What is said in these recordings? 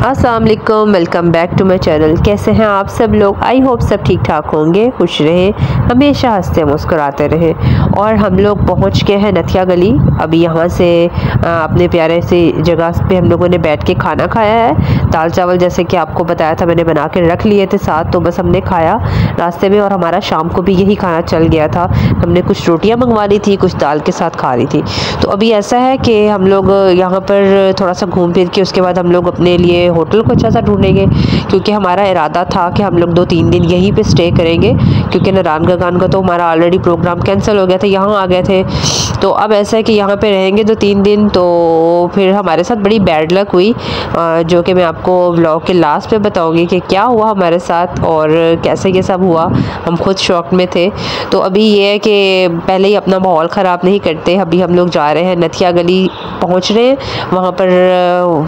अस्सलाम वालेकुम, welcome back to my channel. कैसे हैं आप सब लोग? आई होप सब ठीक ठाक होंगे, खुश रहें, हमेशा हंसते मुस्कुराते रहें। और हम लोग पहुंच गए हैं नथिया गली। अभी यहाँ से अपने प्यारे से जगह पे हम लोगों ने बैठ के खाना खाया है। दाल चावल जैसे कि आपको बताया था, मैंने बना के रख लिए थे साथ, तो बस हमने खाया रास्ते में। और हमारा शाम को भी यही खाना चल गया था। हमने कुछ रोटियाँ मंगवा ली थी, कुछ दाल के साथ खा रही थी। तो अभी ऐसा है कि हम लोग यहाँ पर थोड़ा सा घूम फिर के उसके बाद हम लोग अपने लिए होटल को अच्छा सा ढूंढेंगे, क्योंकि हमारा इरादा था कि हम लोग 2-3 दिन यहीं पे स्टे करेंगे, क्योंकि नारायण गगान का तो हमारा ऑलरेडी प्रोग्राम कैंसिल हो गया था, यहाँ आ गए थे। तो अब ऐसा है कि यहाँ पे रहेंगे 2-3 दिन। तो फिर हमारे साथ बड़ी बैड लक हुई, जो कि मैं आपको व्लॉग के लास्ट पे बताऊँगी कि क्या हुआ हमारे साथ और कैसे ये सब हुआ। हम खुद शॉक में थे। तो अभी ये है कि पहले ही अपना माहौल ख़राब नहीं करते। अभी हम लोग जा रहे हैं नथिया गली, पहुँच रहे हैं, वहाँ पर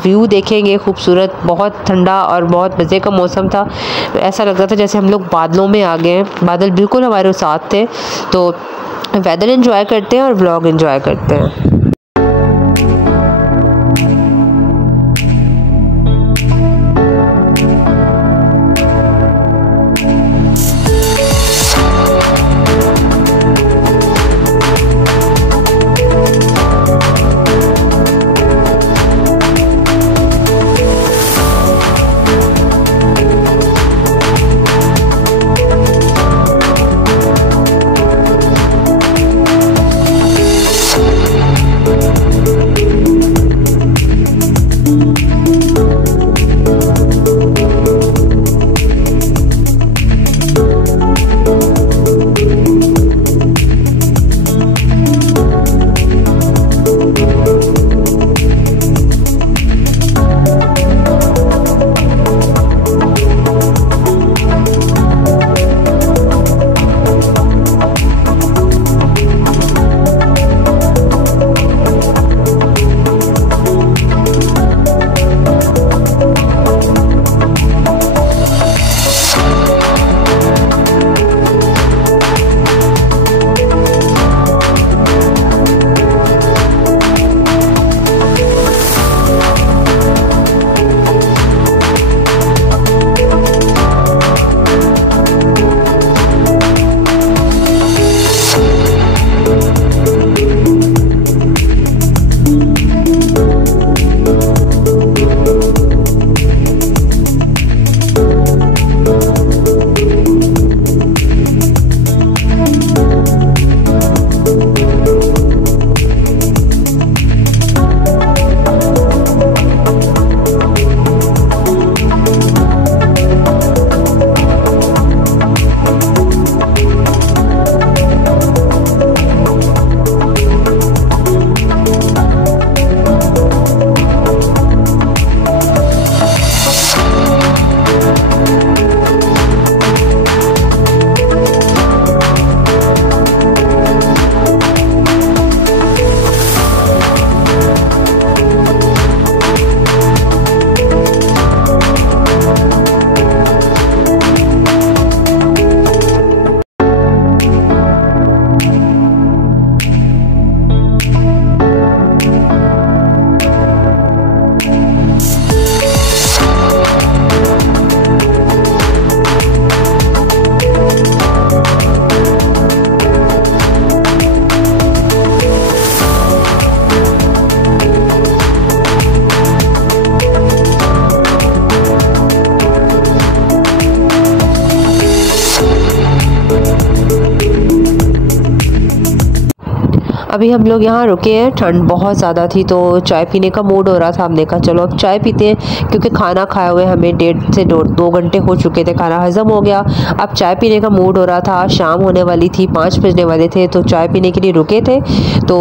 व्यू देखेंगे खूबसूरत, बहुत ठंडा और बहुत मज़े का मौसम था। ऐसा लग रहा था जैसे हम लोग बादलों में आ गए हैं, बादल बिल्कुल हमारे साथ थे। तो वेदर एंजॉय करते हैं और व्लॉग एंजॉय करते हैं। अभी हम लोग यहाँ रुके हैं, ठंड बहुत ज़्यादा थी तो चाय पीने का मूड हो रहा था। हमने कहा चलो अब चाय पीते हैं, क्योंकि खाना खाए हुए हमें 1.5 से 2 घंटे हो चुके थे, खाना हज़म हो गया। अब चाय पीने का मूड हो रहा था। शाम होने वाली थी, 5 बजने वाले थे, तो चाय पीने के लिए रुके थे। तो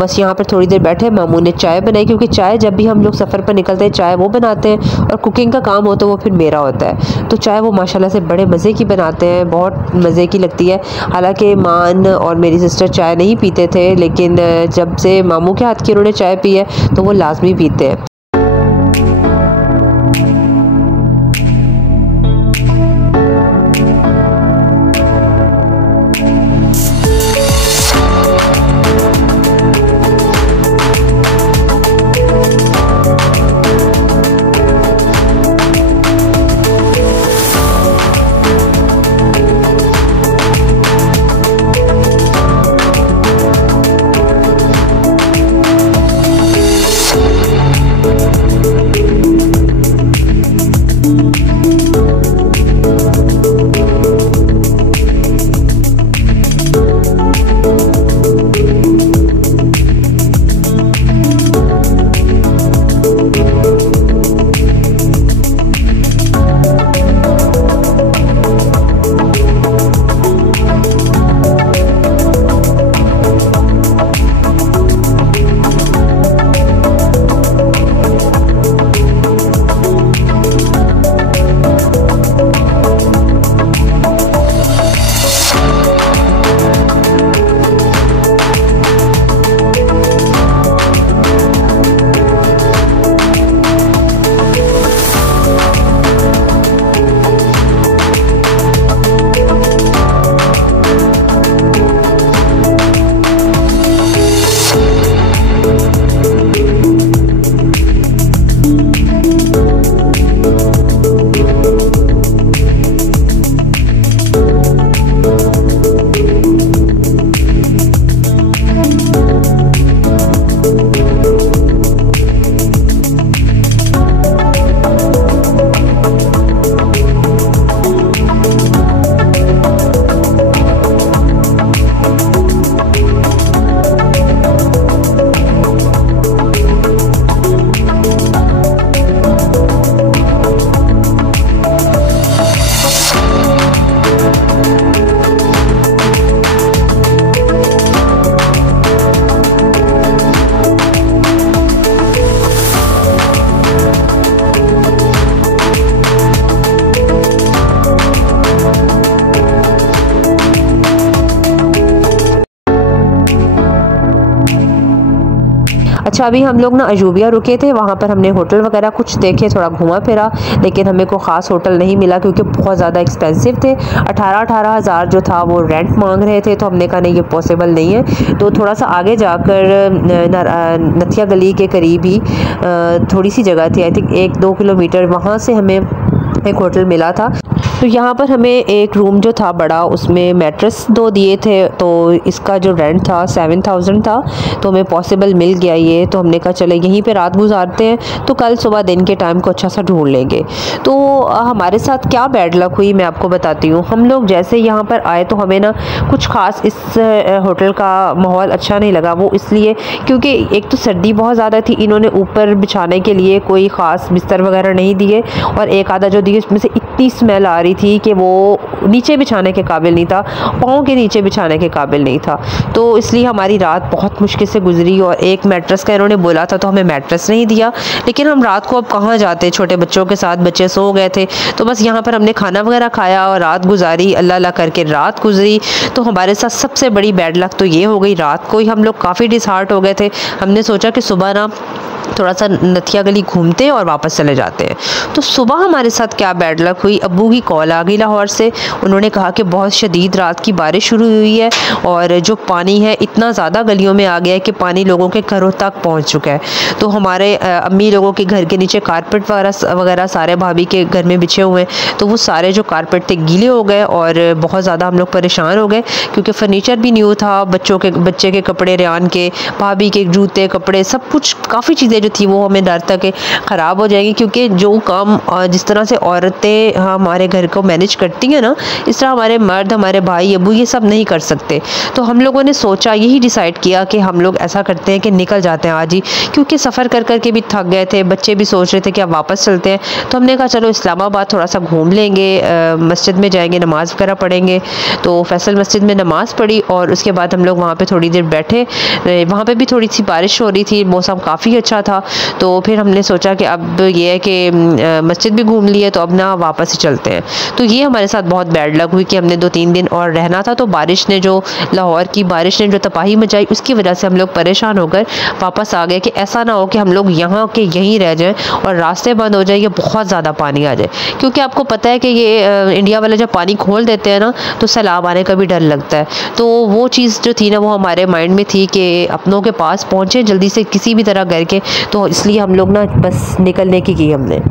बस यहाँ पर थोड़ी देर बैठे, मामू ने चाय बनाई, क्योंकि चाय जब भी हम लोग सफ़र पर निकलते हैं चाय वो बनाते हैं, और कुकिंग का काम हो तो वो फिर मेरा होता है। तो चाय वो माशाल्लाह से बड़े मज़े की बनाते हैं, बहुत मज़े की लगती है। हालांकि मान और मेरी सिस्टर चाय नहीं पीते थे, लेकिन जब से मामू के हाथ की उन्होंने चाय पी है तो वो लाजमी पीते हैं। अच्छा, अभी हम लोग ना अजूबिया रुके थे, वहाँ पर हमने होटल वगैरह कुछ देखे, थोड़ा घूमा फिरा, लेकिन हमें कोई ख़ास होटल नहीं मिला क्योंकि बहुत ज़्यादा एक्सपेंसिव थे। 18 हज़ार जो था वो रेंट मांग रहे थे, तो हमने कहा नहीं, ये पॉसिबल नहीं है। तो थोड़ा सा आगे जाकर नथिया गली के करीब ही थोड़ी सी जगह थी, आई थिंक 1-2 किलोमीटर, वहाँ से हमें एक होटल मिला था। तो यहाँ पर हमें एक रूम जो था बड़ा, उसमें मैट्रेस 2 दिए थे, तो इसका जो रेंट था 7000 था, तो हमें पॉसिबल मिल गया ये। तो हमने कहा चले यहीं पे रात गुजारते हैं, तो कल सुबह दिन के टाइम को अच्छा सा ढूंढ लेंगे। तो हमारे साथ क्या बैड लक हुई मैं आपको बताती हूँ। हम लोग जैसे यहाँ पर आए तो हमें ना कुछ ख़ास इस होटल का माहौल अच्छा नहीं लगा। वो इसलिए क्योंकि एक तो सर्दी बहुत ज़्यादा थी, इन्होंने ऊपर बिछाने के लिए कोई ख़ास बिस्तर वगैरह नहीं दिए, और एक आधा जो दिए उसमें से इतनी स्मेल आ रही थी कि वो नीचे बिछाने के काबिल नहीं था, पाँव के नीचे बिछाने के काबिल नहीं था। तो इसलिए हमारी रात बहुत मुश्किल से गुजरी। और एक मैट्रेस का इन्होंने बोला था, तो हमें मैट्रेस नहीं दिया, लेकिन हम रात को अब कहाँ जाते, छोटे बच्चों के साथ, बच्चे सो गए थे। तो बस यहाँ पर हमने खाना वगैरह खाया और रात गुजारी, अल्लाह अल्लाह करके रात गुजरी। तो हमारे साथ सबसे बड़ी बैड लक तो ये हो गई, रात को ही हम लोग काफ़ी डिसहार्ट हो गए थे। हमने सोचा कि सुबह ना थोड़ा सा नथिया गली घूमते और वापस चले जाते हैं। तो सुबह हमारे साथ क्या बैड लक हुई, अब्बू की कॉल आ गई लाहौर से। उन्होंने कहा कि बहुत शदीद रात की बारिश शुरू हुई है, और जो पानी है इतना ज़्यादा गलियों में आ गया है कि पानी लोगों के घरों तक पहुंच चुका है। तो हमारे अम्मी लोगों के घर के नीचे कारपेट वगैरह सारे भाभी के घर में बिछे हुए हैं, तो वो सारे जो कारपेट थे गीले हो गए, और बहुत ज़्यादा हम लोग परेशान हो गए क्योंकि फ़र्नीचर भी न्यू था, बच्चे के कपड़े, रेहान के, भाभी के जूते, कपड़े, सब कुछ, काफ़ी चीज़ें जो थी वो हमें डर था कि ख़राब हो जाएंगी। क्योंकि जो काम जिस तरह से औरतें हमारे घर को मैनेज करती हैं ना, इस तरह हमारे मर्द, हमारे भाई, अब्बू ये सब नहीं कर सकते। तो हम लोगों ने सोचा, यही डिसाइड किया कि हम लोग ऐसा करते हैं कि निकल जाते हैं आज ही, क्योंकि सफ़र कर के भी थक गए थे, बच्चे भी सोच रहे थे कि अब वापस चलते हैं। तो हमने कहा चलो इस्लामाबाद थोड़ा सा घूम लेंगे, मस्जिद में जाएंगे, नमाज़ वगैरह पढ़ेंगे। तो फैसल मस्जिद में नमाज़ पढ़ी, और उसके बाद हम लोग वहाँ पर थोड़ी देर बैठे। वहाँ पर भी थोड़ी सी बारिश हो रही थी, मौसम काफ़ी अच्छा था। तो फिर हमने सोचा कि अब ये है कि मस्जिद भी घूम लिए, तो अब ना वापस ही चलते हैं। तो ये हमारे साथ बहुत बैड लक हुई कि हमने 2-3 दिन और रहना था, तो बारिश ने, जो लाहौर की बारिश ने जो तबाही मचाई, उसकी वजह से हम लोग परेशान होकर वापस आ गए कि ऐसा ना हो कि हम लोग यहाँ के यहीं रह जाएं और रास्ते बंद हो जाए, ये बहुत ज़्यादा पानी आ जाए। क्योंकि आपको पता है कि ये इंडिया वाले जब पानी खोल देते हैं ना, तो सैलाब आने का भी डर लगता है। तो वो चीज़ जो थी ना, वो हमारे माइंड में थी कि अपनों के पास पहुँचे जल्दी से किसी भी तरह करके। तो इसलिए हम लोग ना बस निकलने की हमने।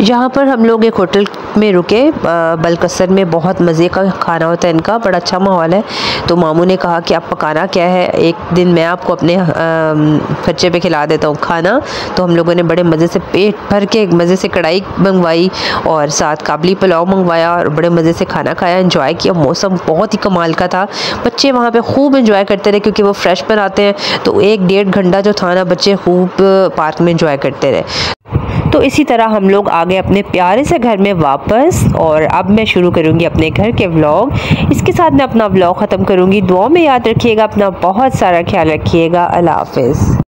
यहाँ पर हम लोग एक होटल में रुके, बलकसर में, बहुत मज़े का खाना होता है इनका, बड़ा अच्छा माहौल है। तो मामू ने कहा कि आप पकाना क्या है, एक दिन मैं आपको अपने खर्चे पे खिला देता हूँ खाना। तो हम लोगों ने बड़े मज़े से, पेट भर के मज़े से कढ़ाई मंगवाई और साथ काबली पुलाव मंगवाया और बड़े मज़े से खाना खाया, एंजॉय किया। मौसम बहुत ही कमाल का था, बच्चे वहाँ पे खूब एंजॉय करते रहे क्योंकि वो फ्रेश बनाते हैं। तो 1-1.5 घंटा जो था ना, बच्चे खूब पार्क में एंजॉय करते रहे। तो इसी तरह हम लोग आ गए अपने प्यारे से घर में वापस, और अब मैं शुरू करूँगी अपने घर के व्लॉग। इसके साथ मैं अपना व्लॉग ख़त्म करूँगी। दुआ में याद रखिएगा, अपना बहुत सारा ख्याल रखिएगा। अल्लाह हाफ़िज़।